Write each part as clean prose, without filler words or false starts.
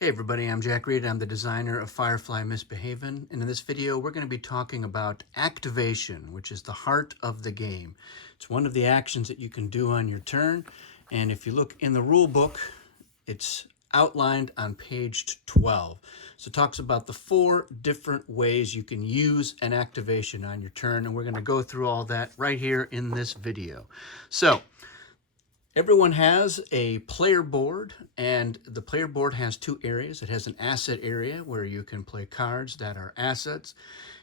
Hey everybody, I'm Jack Reed. I'm the designer of Firefly Misbehavin, and in this video we're going to be talking about activation, which is the heart of the game. It's one of the actions that you can do on your turn, and if you look in the rule book, it's outlined on page 12. So it talks about the 4 different ways you can use an activation on your turn, and we're going to go through all that right here in this video. So everyone has a player board, and the player board has 2 areas. It has an asset area where you can play cards that are assets,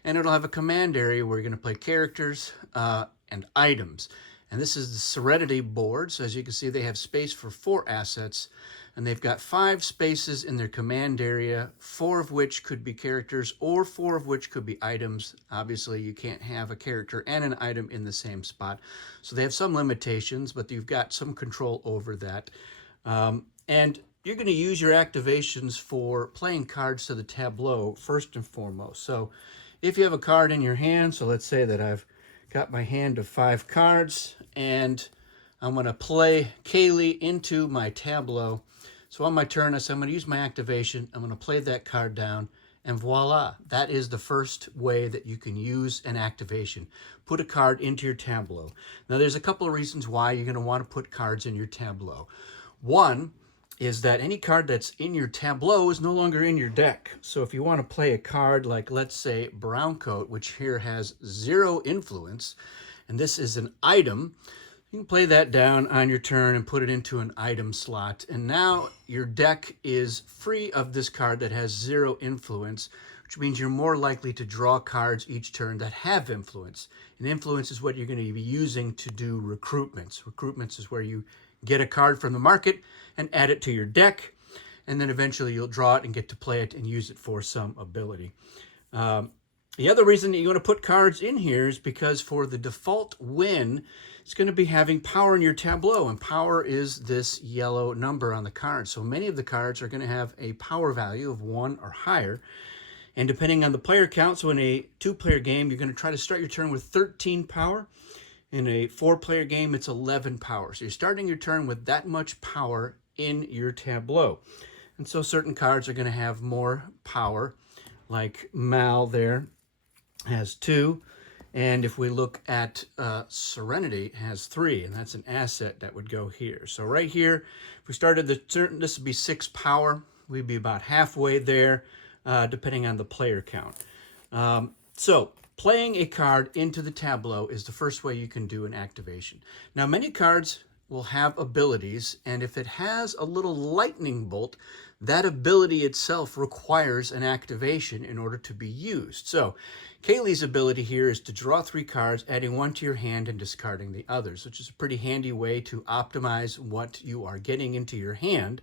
and it'll have a command area where you're going to play characters and items. And this is the Serenity board. So as you can see, they have space for 4 assets, and they've got 5 spaces in their command area, 4 of which could be characters or 4 of which could be items. Obviously, you can't have a character and an item in the same spot. So they have some limitations, but you've got some control over that. And you're going to use your activations for playing cards to the tableau first and foremost. So if you have a card in your hand, so let's say that I've got my hand of 5 cards, and I'm going to play Kaylee into my tableau. So on my turn, I say I'm going to use my activation. I'm going to play that card down, and voila, that is the first way that you can use an activation. Put a card into your tableau. Now, there's a couple of reasons why you're going to want to put cards in your tableau. One is that any card that's in your tableau is no longer in your deck. So if you want to play a card like, let's say, Browncoat, which here has 0 influence, and this is an item, you can play that down on your turn and put it into an item slot. And now your deck is free of this card that has 0 influence, which means you're more likely to draw cards each turn that have influence. And influence is what you're going to be using to do recruitments. Recruitments is where you get a card from the market and add it to your deck, and then eventually you'll draw it and get to play it and use it for some ability. The other reason that you want to put cards in here is because for the default win, it's going to be having power in your tableau, and power is this yellow number on the card. So many of the cards are going to have a power value of 1 or higher, and depending on the player count, so in a 2-player game, you're going to try to start your turn with 13 power. In a 4-player game, it's 11 power. So you're starting your turn with that much power in your tableau. And so certain cards are going to have more power, like Mal there has 2. And if we look at Serenity, it has 3, and that's an asset that would go here. So right here, if we started the turn, this would be 6 power. We'd be about halfway there, depending on the player count. So playing a card into the tableau is the first way you can do an activation. Now, many cards will have abilities, and if it has a little lightning bolt, that ability itself requires an activation in order to be used. So Kaylee's ability here is to draw 3 cards, adding 1 to your hand and discarding the others, which is a pretty handy way to optimize what you are getting into your hand.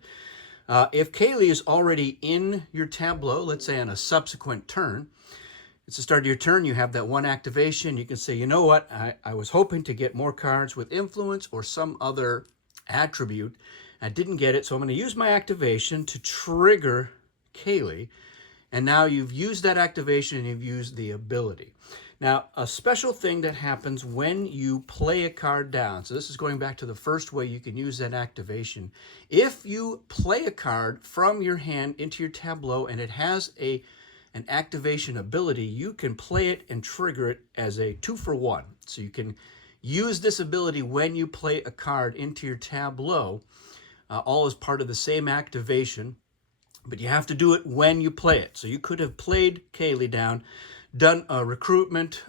If Kaylee is already in your tableau, let's say on a subsequent turn, it's the start of your turn, you have that 1 activation. You can say, you know what, I was hoping to get more cards with influence or some other attribute. I didn't get it, so I'm going to use my activation to trigger Kaylee. And now you've used that activation and you've used the ability. Now, a special thing that happens when you play a card down, so this is going back to the first way you can use that activation. If you play a card from your hand into your tableau and it has an activation ability, you can play it and trigger it as a 2-for-1. So you can use this ability when you play a card into your tableau, all as part of the same activation, but you have to do it when you play it. So you could have played Kaylee down, done a recruitment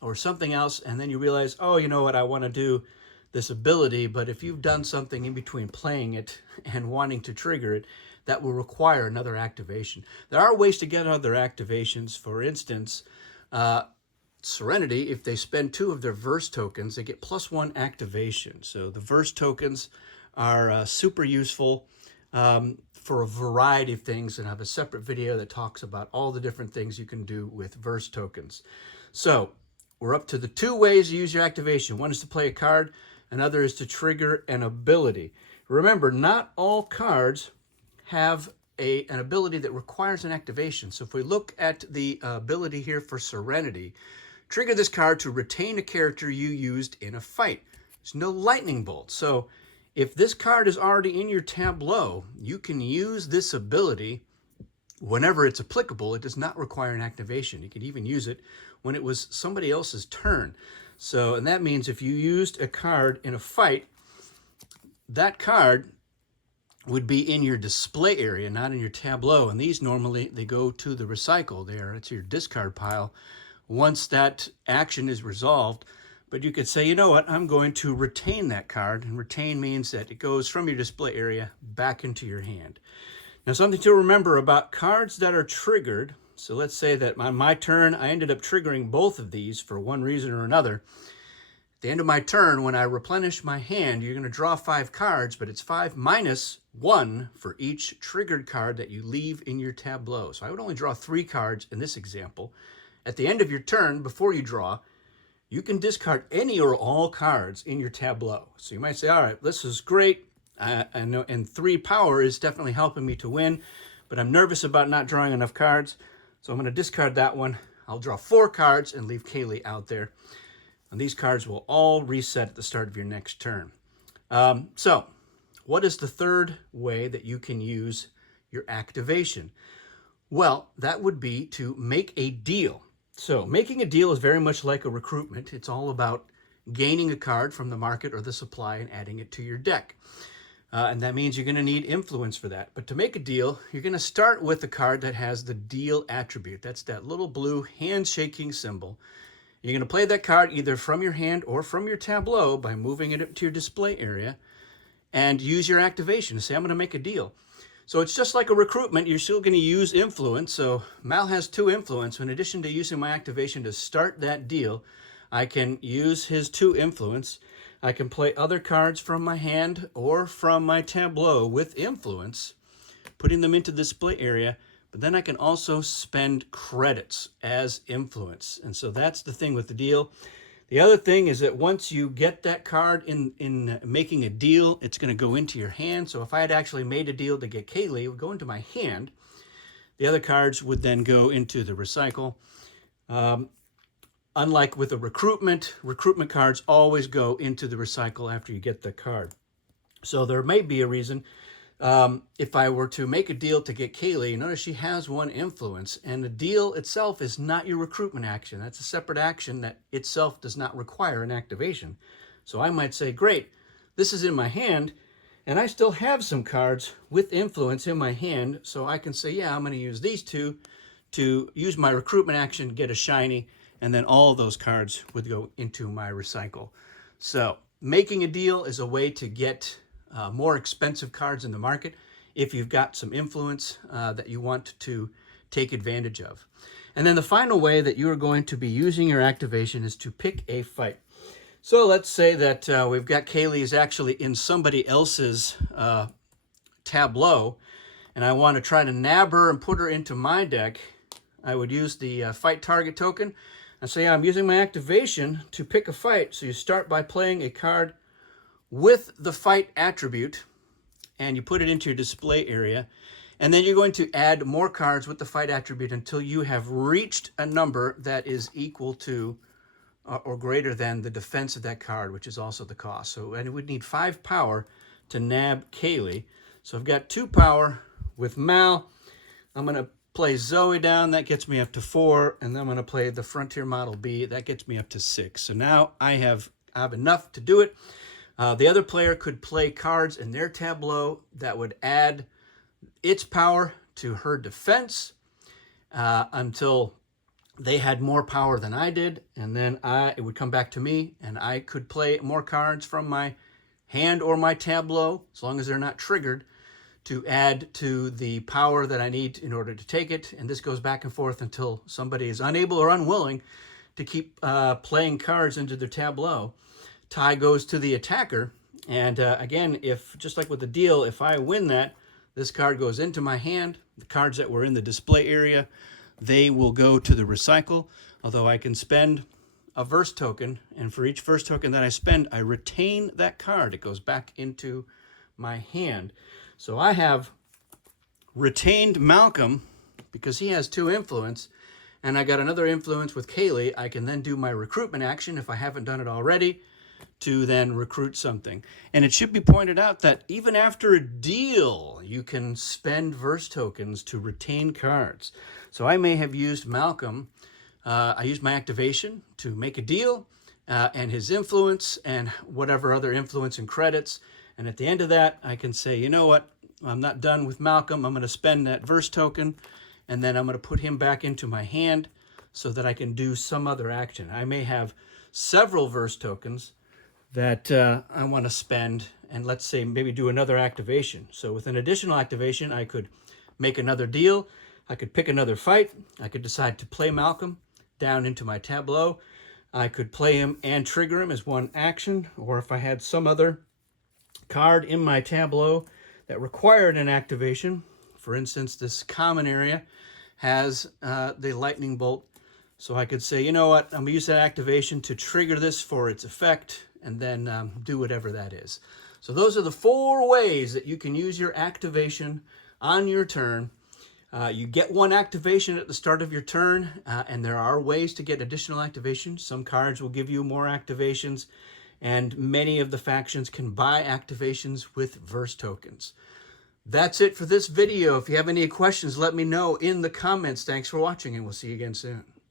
or something else, and then you realize, oh, you know what, I want to do this ability, but if you've done something in between playing it and wanting to trigger it, that will require another activation. There are ways to get other activations. For instance, Serenity, if they spend 2 of their verse tokens, they get +1 activation. So the verse tokens are super useful for a variety of things, and I have a separate video that talks about all the different things you can do with verse tokens. So we're up to the 2 ways you use your activation. One is to play a card, another is to trigger an ability. Remember, not all cards have an ability that requires an activation. So if we look at the ability here for Serenity, trigger this card to retain a character you used in a fight. There's no lightning bolt. So If this card is already in your tableau, you can use this ability whenever it's applicable. It does not require an activation. You can even use it when it was somebody else's turn. So, and that means if you used a card in a fight, that card would be in your display area, not in your tableau. And these normally, they go to the recycle there. It's your discard pile once that action is resolved. But you could say, you know what, I'm going to retain that card. And retain means that it goes from your display area back into your hand. Now, something to remember about cards that are triggered. So let's say that on my turn, I ended up triggering both of these for one reason or another. At the end of my turn, when I replenish my hand, you're going to draw 5 cards, but it's 5 minus 1 for each triggered card that you leave in your tableau. So I would only draw 3 cards in this example. At the end of your turn, before you draw, you can discard any or all cards in your tableau. So you might say, all right, this is great. I know, and 3 power is definitely helping me to win, but I'm nervous about not drawing enough cards. So I'm going to discard that one. I'll draw 4 cards and leave Kaylee out there. And these cards will all reset at the start of your next turn. So what is the third way that you can use your activation? Well, that would be to make a deal. So making a deal is very much like a recruitment. It's all about gaining a card from the market or the supply and adding it to your deck. And that means you're going to need influence for that. But to make a deal, you're going to start with a card that has the deal attribute. That's that little blue handshaking symbol. You're going to play that card either from your hand or from your tableau by moving it to your display area and use your activation to say, I'm going to make a deal. So it's just like a recruitment. You're still going to use influence. So Mal has 2 influence. In addition to using my activation to start that deal, I can use his 2 influence. I can play other cards from my hand or from my tableau with influence, putting them into the display area. But then I can also spend credits as influence. And so that's the thing with the deal. The other thing is that once you get that card in making a deal, it's going to go into your hand. So if I had actually made a deal to get Kaylee, it would go into my hand. The other cards would then go into the recycle. Unlike with a recruitment cards always go into the recycle after you get the card. So there may be a reason if I were to make a deal to get Kaylee, notice she has 1 influence, and the deal itself is not your recruitment action. That's a separate action that itself does not require an activation. So I might say, great, this is in my hand, and I still have some cards with influence in my hand, so I can say, yeah, I'm going to use these 2 to use my recruitment action, get a shiny, and then all of those cards would go into my recycle. So making a deal is a way to get more expensive cards in the market if you've got some influence that you want to take advantage of. And then the final way that you are going to be using your activation is to pick a fight. So let's say that we've got Kaylee is actually in somebody else's tableau, and I want to try to nab her and put her into my deck. I would use the fight target token and say, I'm using my activation to pick a fight. So you start by playing a card with the fight attribute, and you put it into your display area, and then you're going to add more cards with the fight attribute until you have reached a number that is equal to or greater than the defense of that card, which is also the cost. So, and it would need 5 power to nab Kaylee. So I've got 2 power with Mal. I'm going to play Zoe down. That gets me up to 4, and then I'm going to play the Frontier Model B. That gets me up to 6. So now I have enough to do it. The other player could play cards in their tableau that would add its power to her defense until they had more power than I did, and then it would come back to me, and I could play more cards from my hand or my tableau, as long as they're not triggered, to add to the power that I need in order to take it. And this goes back and forth until somebody is unable or unwilling to keep playing cards into their tableau. Tie goes to the attacker, and again, if just like with the deal, if I win that, this card goes into my hand. The cards that were in the display area, they will go to the recycle, although I can spend a verse token, and for each verse token that I spend, I retain that card. It goes back into my hand. So I have retained Malcolm because he has 2 influence, and I got another influence with Kaylee. I can then do my recruitment action if I haven't done it already. to then recruit something. And it should be pointed out that even after a deal, you can spend verse tokens to retain cards. So I may have used Malcolm. I used my activation to make a deal and his influence and whatever other influence and credits. And at the end of that, I can say, you know what? I'm not done with Malcolm. I'm going to spend that verse token, and then I'm going to put him back into my hand so that I can do some other action. I may have several verse tokens that I want to spend, and let's say maybe do another activation. So with an additional activation, I could make another deal. I could pick another fight. I could decide to play Malcolm down into my tableau. I could play him and trigger him as one action, or if I had some other card in my tableau that required an activation, for instance, this common area has the lightning bolt. So I could say, you know what, I'm going to use that activation to trigger this for its effect, and then do whatever that is. So those are the 4 ways that you can use your activation on your turn. You get one activation at the start of your turn, and there are ways to get additional activations. Some cards will give you more activations, and many of the factions can buy activations with verse tokens. That's it for this video. If you have any questions, let me know in the comments. Thanks for watching, and we'll see you again soon.